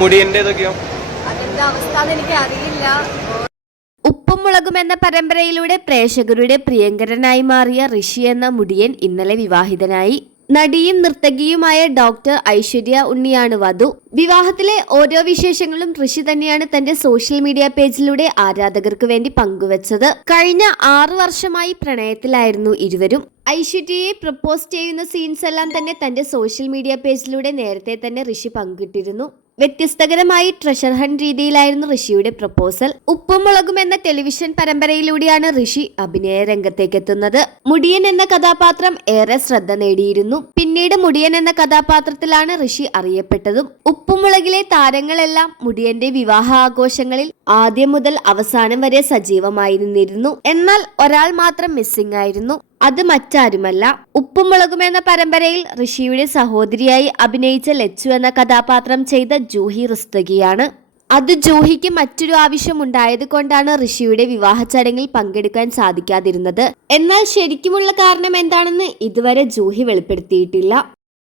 മുടിയന്റേതൊക്കെയോ അതിന്റെ അവസ്ഥ എനിക്ക് അറിയില്ല. ഉപ്പും മുളകും എന്ന പരമ്പരയിലൂടെ പ്രേക്ഷകരുടെ പ്രിയങ്കരനായി മാറിയ ഋഷി എന്ന മുടിയൻ ഇന്നലെ വിവാഹിതനായി. നടിയും നർത്തകിയുമായ ഡോക്ടർ ഐശ്വര്യ ഉണ്ണിയാണ് വധു. വിവാഹത്തിലെ ഓരോ വിശേഷങ്ങളും ഋഷി തന്നെയാണ് തന്റെ സോഷ്യൽ മീഡിയ പേജിലൂടെ ആരാധകർക്ക് വേണ്ടി പങ്കുവച്ചത്. കഴിഞ്ഞ 6 വർഷമായി പ്രണയത്തിലായിരുന്നു ഇരുവരും. ഐശ്വര്യയെ പ്രപ്പോസ് ചെയ്യുന്ന സീൻസ് എല്ലാം തന്നെ തന്റെ സോഷ്യൽ മീഡിയ പേജിലൂടെ നേരത്തെ തന്നെ ഋഷി പങ്കിട്ടിരുന്നു. വ്യത്യസ്തകരമായി ട്രഷർ ഹണ്ട് രീതിയിലായിരുന്നു ഋഷിയുടെ പ്രപ്പോസൽ. ഉപ്പും മുളകും എന്ന ടെലിവിഷൻ പരമ്പരയിലൂടെയാണ് ഋഷി അഭിനയ രംഗത്തേക്ക് എത്തുന്നത്. മുടിയൻ എന്ന കഥാപാത്രം ഏറെ ശ്രദ്ധ നേടിയിരുന്നു. പിന്നീട് മുടിയൻ എന്ന കഥാപാത്രത്തിലാണ് ഋഷി അറിയപ്പെട്ടതും. ഉപ്പും മുളകിലെ താരങ്ങളെല്ലാം മുടിയന്റെ വിവാഹ ആഘോഷങ്ങളിൽ ആദ്യം മുതൽ അവസാനം വരെ സജീവമായിരുന്നിരുന്നു. എന്നാൽ ഒരാൾ മാത്രം മിസ്സിംഗ് ആയിരുന്നു. അത് മറ്റാരുമല്ല, ഉപ്പും മുളകും എന്ന പരമ്പരയിൽ ഋഷിയുടെ സഹോദരിയായി അഭിനയിച്ച ലച്ചു എന്ന കഥാപാത്രം ചെയ്ത ജൂഹി റുസ്തഗിയാണ്. അത് ജൂഹിക്ക് മറ്റൊരു ആവശ്യമുണ്ടായത് കൊണ്ടാണ് ഋഷിയുടെ വിവാഹ ചടങ്ങിൽ പങ്കെടുക്കാൻ സാധിക്കാതിരുന്നത്. എന്നാൽ ശരിക്കുമുള്ള കാരണം എന്താണെന്ന് ഇതുവരെ ജൂഹി വെളിപ്പെടുത്തിയിട്ടില്ല.